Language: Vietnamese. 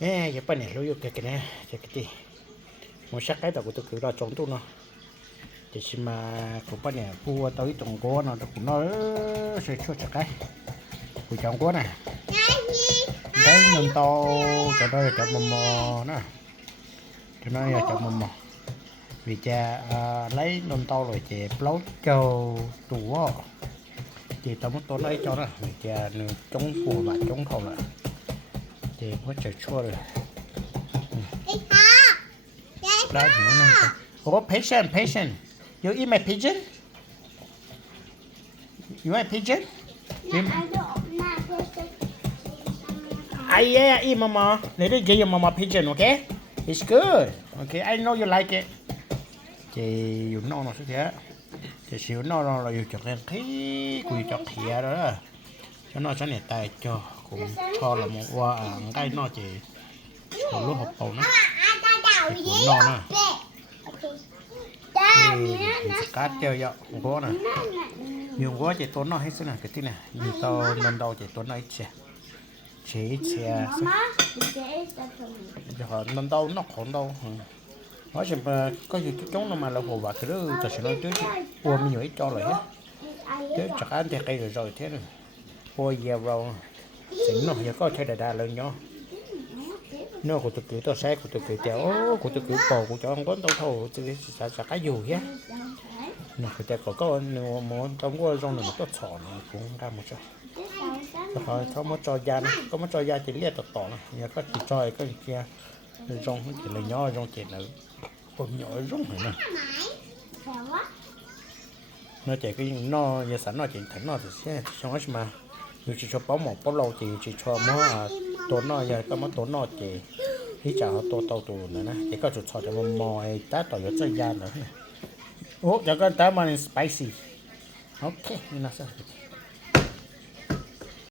ê giờ bên này lưu cái này cái gì một sắc cái tao của tôi cứ lo trống tu nó chỉ xin mà của bên này vua tới trồng cố nó cũng nó sẽ cho chắc cái của trồng cố này đấy nhân to cho nó là chọn mò nó cho nó là chọn mò vì cha lấy nhân to rồi chị lấu châu tủ chị tao muốn tôi lấy cho nó vì cha chống phù và chống thầu lại chị có chờ chua rồi đó hiểu không? Oh, patient. You eat my pigeon? You want pigeon? Yeah, eat mama. Let me give you mama pigeon, okay? It's good. Okay, I know you like it. Chị dùng nó sẽ thế. Chị xíu nó là dùng chọc lên khí, cùi chọc thìa đó. Cho nó sẽ này tay cho cũng cho là một quả cái nó chị một lúc hộp bầu nó. Thì cũng no nè. Cá chơi vậy, có nè. Nhiều quá chị tốn nó hết sức nè, cái tí nè. Nhiều tao lần đầu chị tốn nó ít xe. Chỉ xe. Giờ lần đầu nó khổn đâu. Nói xem có gì chúng nó mà là hồ bạc cái đó, ta sẽ nói trước ua mình nhiều ít cho lại hết. Chứ chắc ăn thì cây rồi thế này. Ua dèo vào. Xịn nó, giờ có chơi đà lên nhau. Nó của tôi cứ tao xe của tôi cứ chéo của tôi cứ bò của cho ông con tao thầu tôi sẽ cái dù nhé nó phải có một trong cái trong này một cái sọ này cũng ra một chút rồi có một trò da này có một trò da chỉ liệt tỏ này nhà có chỉ trò cái kia trong chỉ là nhỏ trong chỉ là còn nhỏ rung này nè nó chỉ cái nó giờ sẵn nó chỉ thấy nó thì sẽ xong mà nếu chỉ cho bóng một bóng lâu thì chỉ cho nó tốn nó giờ có mất tốn nó thì khi chào tôi tàu tù nữa nè chỉ có chuột cho một mồi tá tỏi cho da nữa nè ô giờ con tá mà spicy ok như nào sao